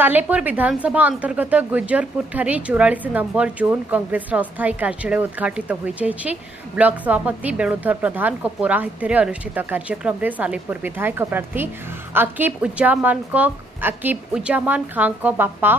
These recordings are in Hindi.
सालेपुर विधानसभा अंतर्गत गुज्जरपुर 44 नंबर जोन कांग्रेस अस्थायी कार्यालय उद्घाटित हो जाइछि। ब्लॉक सभापति वेणुधर प्रधान को पौराहित्य अनुष्ठित कार्यक्रम में सालेपुर विधायक प्रार्थी आकिब उज्जामान खां को बापा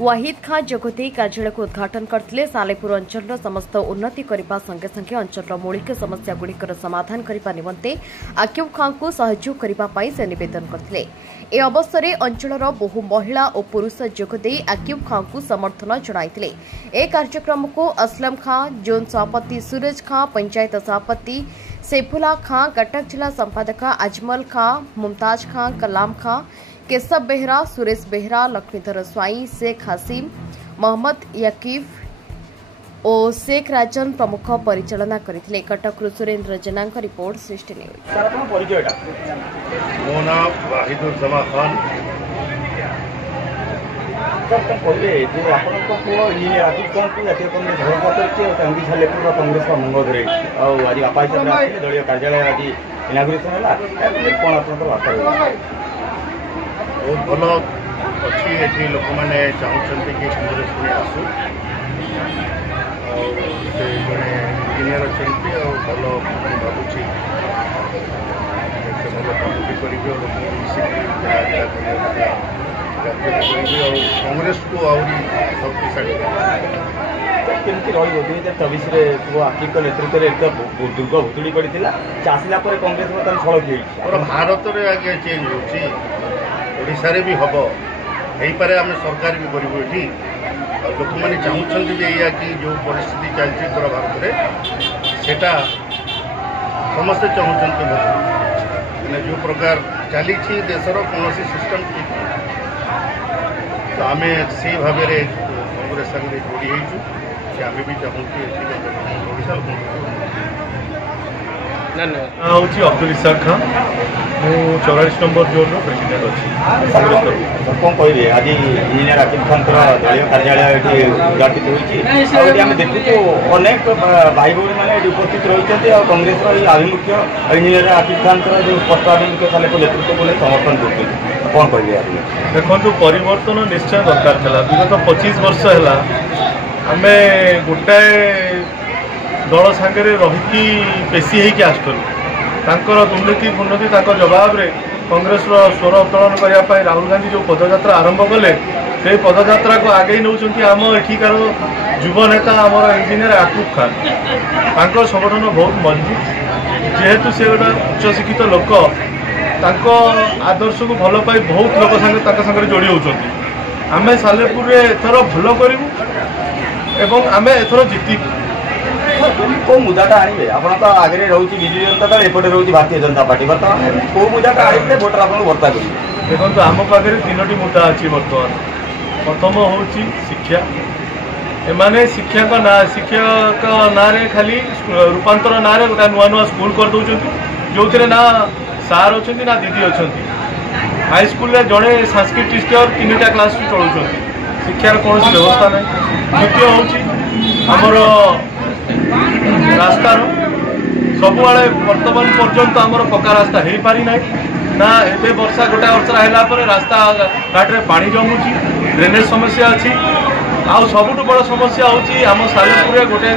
वाहिद खां जगती कार्यालय को उद्घाटन करते सालेपुर अंचल समस्त उन्नति करने संगे संगे अंचल मौलिक समस्या गुड़िकर समाधान करने निमंते आकिब खां को सहयोग करने से निवेदन करते। ए अवसर में अंचलर बहु महिला और पुरुष जोगदे आकिब खां को समर्थन जणाइथिले। ए कार्यक्रम को असलम खां, जोन सभापति सूरज खां, पंचायत सभापति सैफुल्ला खां, कटक जिला संपादक अजमल खां, मुमताज खां, कलाम खां, केशव बेहरा, सुरेश बेहरा, लक्ष्मीधर स्वाई, शेख हासिम, मोहम्मद यकीफ और शेख राजन प्रमुख परिचालना करथिले। कटक सुरेंद्र जेना रिपोर्ट सृष्टि न्यूज। मो नाम वाहिदुज्जमान खान। कांग्रेस का मुंग धरे आज आप दलीय कार्यालय आज इनागुरेसन है बहुत भल अच्छी ये लोक मैंने चाहते कि कांग्रेस को आसू से जड़े इंजीनियर अच्छा भल भावुँ भल काम भी कर कांग्रेस को आहरी शक्तिशाली केमती रही 2024 आकिब नेतृत्व में एक दुर्ग भुतुड़ी पड़ा आसला कांग्रेस बर्तमान छल भारत में आगे चेंज होशारे भी हम हो पारे आम सरकार भी करूँ ये लोक मैंने चाहते या कि जो परिस्थिति चलती पूरा भारत में सेटा समस्ते चाहते मैंने जो प्रकार चली देशर कौन सिस्टम ठीक तो आम से भाव में कांग्रेस सागर जोड़ी होती आम भी चाहूँ हूँ अब्दुल इसाक खां मु 44 नंबर जोन प्रेसिडेंट अच्छी कौन कहे आज इंजीनियर आकिब खान दलीय कार्यालय उद्घाटित होती देखु अनेक भाई भौणी मैंने उपस्थित रही कांग्रेस आभिमुख्य इंजीनियर आकिब खान जो स्पष्ट आभिमुख्य साले नेतृत्व को समर्थन कर कौन कहे देखो परिवर्तन निश्चय दरकार था। विगत 25 वर्ष है आम गोटाए दल सागर रहीकि पेशी होकर आसुलु दुर्नीति फुर्नीति जवाब रे कांग्रेस स्वर उत्तोलन करने राहुल गांधी जो पदयात्रा आरंभ कले से पदयात्रा को आगे नौ आम एठिकार युव नेता आम इंजीनियर आकिब खान संगठन बहुत मजबूत जेहेतु से गोटे उच्च शिक्षित लोक आदर्श को भल पाई बहुत लोक संगे जोड़ी होती आम सालेपुर एथर भल करूँ आम एथर जीत कौ मुद्दाटा आने आप आगे रोचे विजु जनता दल एपटे रोचे भारतीय जनता पार्टी बर्तमान कौ मुद्दाटा आने भोटर आप वर्ता करेंगे देखो आम पाखे 3टी मुद्दा अच्छी बर्तमान प्रथम हूँ शिक्षा एमाने शिक्षा ना खाली रूपांतर ना गोटे नुआ नुआ स्कूल कर दौरान जो ना सार अच्छा ना दीदी अच्छा हाई स्कूल जड़े संस्कृत टीचर 3टा क्लास भी चलाऊँ शिक्षार कौन व्यवस्था ना। द्वितीय हूँ आमर रास्तार सबुआड़े बर्तमान पर्यंत आमर पक्का रास्ता हो पारि ना ना ए वर्षा गोटे वर्षा है रास्ता घाट में पानी जमुची ड्रेनेज समस्या अच्छी आउ सबुठ बड़ समस्या होची आम सालेपुर गोटे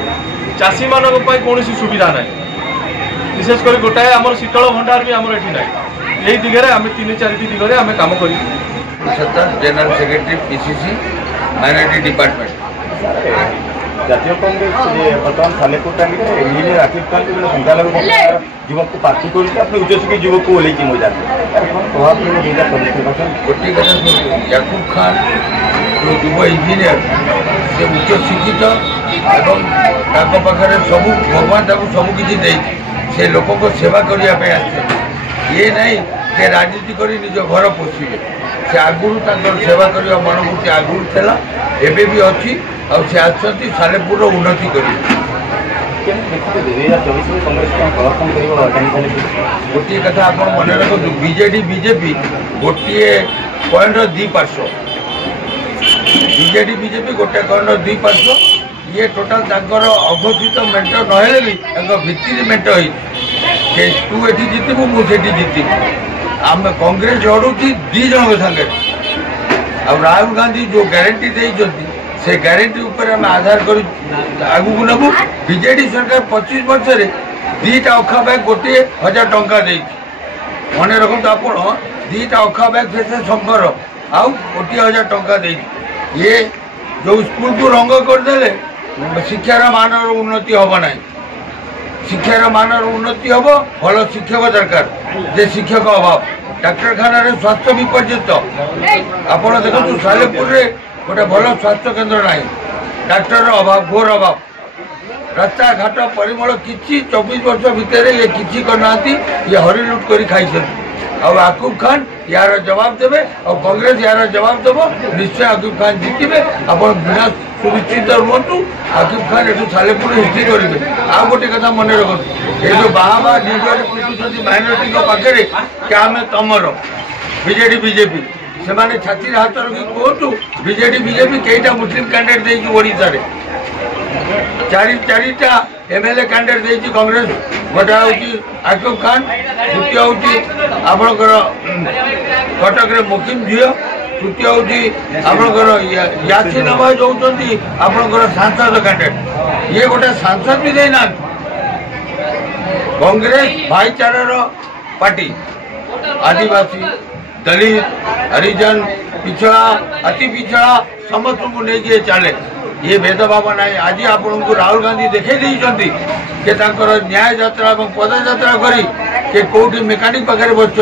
चाषी मानक कौन सुविधा ना विशेषकर गोटाए आम शीतल भंडार भी आमर ये ना यही दिगरे आम 3-4टी दिगरे आम कम कर general secretary PCC minority department जातीय कांग्रेस बर्तमान सालेपुर टाइम इंजीनियर आकिब खान जो संख्यालघु युवक को प्रार्थी कर उच्च शिक्षित युवक को ओल्ल मैदान गोटे कथा याकूब खान जो युव इंजीनियर से उच्च शिक्षित एवं पाखे सब भगवान सबकि से लोक को सेवा करने ये नहीं कि राजनीति कर निज घर पोषिबे से आगुरी सेवा करने मनोवृत्ति आगुरी था एबे भी अच्छी और से आसती सालेपुर उन्नति कर गोटे कथा आप मन रखु बीजेडी बीजेपी गोटे पॉइंट दी पार्श्व बीजेडी बीजेपी गोटे पॉइंट दी पार्श्व ये टोटाल अघोषित मेट नहेले भी भित्ति मेट तू ये जीतबू मुझे जीतबू आम कांग्रेस लड़ुची 2 जन संगे ଆଉ ରାହୁଲ ଗାନ୍ଧୀ ଯେଉଁ ଗ୍ୟାରେଣ୍ଟି ଦେଇଛନ୍ତି ସେ ଗ୍ୟାରେଣ୍ଟି ଉପରେ ଆମେ ଆଧାର କରି ଆଗକୁ ନେବୁ। ବିଜେଡି ସରକାର 25 ବର୍ଷରେ 2ଟା ଅଖା ବ୍ୟାଗ୍ 1,000 ଟଙ୍କା ଦେଇଛି। ମନେ ରଖନ୍ତୁ ଆପଣ 2ଟା ଅଖା ବ୍ୟାଗ୍ ସେ ଶଙ୍କର ଆଉ 1,000 ଟଙ୍କା ଦେଇଛି। ଇଏ ଯେଉଁ ସ୍କୁଲକୁ ରଙ୍ଗ କରିଦେଲେ ଶିକ୍ଷାର ମାନର ଉନ୍ନତି ହେବ ନାହିଁ। ଶିକ୍ଷାର ମାନର ଉନ୍ନତି ହେବ, ଭଲ ଶିକ୍ଷକ ଦରକାର। ଯେ ଶିକ୍ଷକ ଅଭାବ, ଡାକ୍ତରଖାନାରେ ସ୍ୱାସ୍ଥ୍ୟ ବିପର୍ଯ୍ୟସ୍ତ। ଆପଣ ଦେଖନ୍ତୁ ସାଲେପୁରରେ ଗୋଟେ ଭଲ ସ୍ୱାସ୍ଥ୍ୟ କେନ୍ଦ୍ର ନାହିଁ, ଡାକ୍ତରର ଅଭାବ, ଘୋର ଅଭାବ। ରାସ୍ତାଘାଟ ପରିମଳ କିଛି 24 ବର୍ଷ ଭିତରେ ଇଏ କିଛି କରିନାହାନ୍ତି। ଇଏ ହରିଲୁଟ କରି ଖାଇଛନ୍ତି। ଆଉ ଆକୁବ ଖାନ ୟାର ଜବାବ ଦେବେ, ଆଉ କଂଗ୍ରେସ ୟାର ଜବାବ ଦେବ। ନିଶ୍ଚୟ ଆକୁବ ଖାନ ଜିତିବେ। ଆପଣ ବିନା ସୁନିଶ୍ଚିତ ରୁହନ୍ତୁ, ଆକୁବ ଖାନ ଏଠୁ ସାଲେପୁର ହିଷ୍ଟ୍ରି କରିବେ। ଆଉ ଗୋଟେ କଥା ମନେ ରଖନ୍ତୁ, ଏ ଯେଉଁ ବାହା ନିର୍ଭୟରେ ପିଟୁଛନ୍ତି ମାଇନରିଟିଙ୍କ ପାଖରେ କି ଆମେ ତମର ବିଜେପି ସେମାନେ ଛାତିରେ ହାତ ରଖି କୁହନ୍ତୁ ବିଜେଡି ବିଜେପି କେଇଟା ମୁସଲିମ କ୍ୟାଣ୍ଡିଡେଟ୍ ଦେଇଛି ଓଡ଼ିଶାରେ? ଚାରିଟା MLA କ୍ୟାଣ୍ଡିଡେଟ୍ ଦେଇଛି କଂଗ୍ରେସ। ଗୋଟେ ହେଉଛି ଆକୁବ ଖାନ, ଦ୍ୱିତୀୟ ହେଉଛି ଆପଣଙ୍କର କଟକରେ ମୁକିମ ଝିଅ, ତୃତୀୟ ହେଉଛି ଆପଣଙ୍କର ୟାସିନ ନବାଜ ହେଉଛନ୍ତି ଆପଣଙ୍କର ସାଂସଦ କ୍ୟାଣ୍ଡିଡେଟ୍। ଇଏ ଗୋଟେ ସାଂସଦ ବି ଦେଇନାହାନ୍ତି। କଂଗ୍ରେସ ଭାଇଚାରାର ପାର୍ଟି, आदिवासी दलित हरिजन पिछड़ा अति पिछड़ा समस्त नहीं चले ये भेदभाव ना। आज आपण को राहुल गांधी देखे न्याय यात्रा और पदयात्रा करी कौटी मेकानिक पाखे बस।